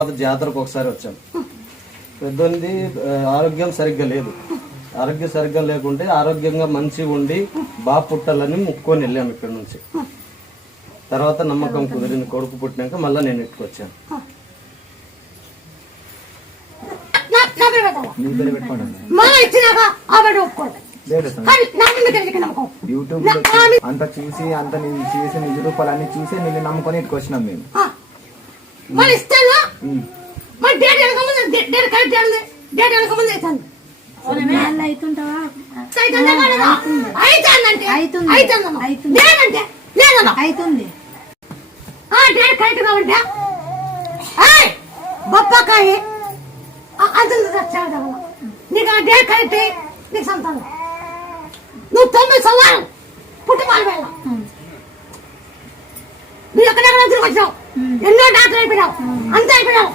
జాతరకు ఒకసారి వచ్చాను. పెద్దోనిది ఆరోగ్యం సరిగ్గా లేదు. ఆరోగ్యం సరిగ్గా లేకుంటే ఆరోగ్యంగా మంచిగా ఉండి బాగా పుట్టాలని ముక్కొని వెళ్ళాము ఇక్కడ నుంచి. తర్వాత నమ్మకం కుదిరింది. కొడుకు పుట్టినాక మళ్ళీ నేను ఇట్టుకొచ్చాను. యూట్యూబ్ అంత చూసి అంత నేను చేసి నిజ రూపాయలన్నీ చూసి నిన్ను నమ్ముకొని ఇట్టుకొచ్చినాం మేము. బొప్పకాయ నీకు ఆ డేట్ కరెక్ట్ నీకు సంతానం. నువ్వు 9 సంవత్సరాలు పుట్టి మాలిపోయావు. నువ్వు ఎక్కడెక్కడ తిరిగి వచ్చావు, ఎన్నో డాక్టర్ అయిపోయినావు, అంత అయిపోయినావు.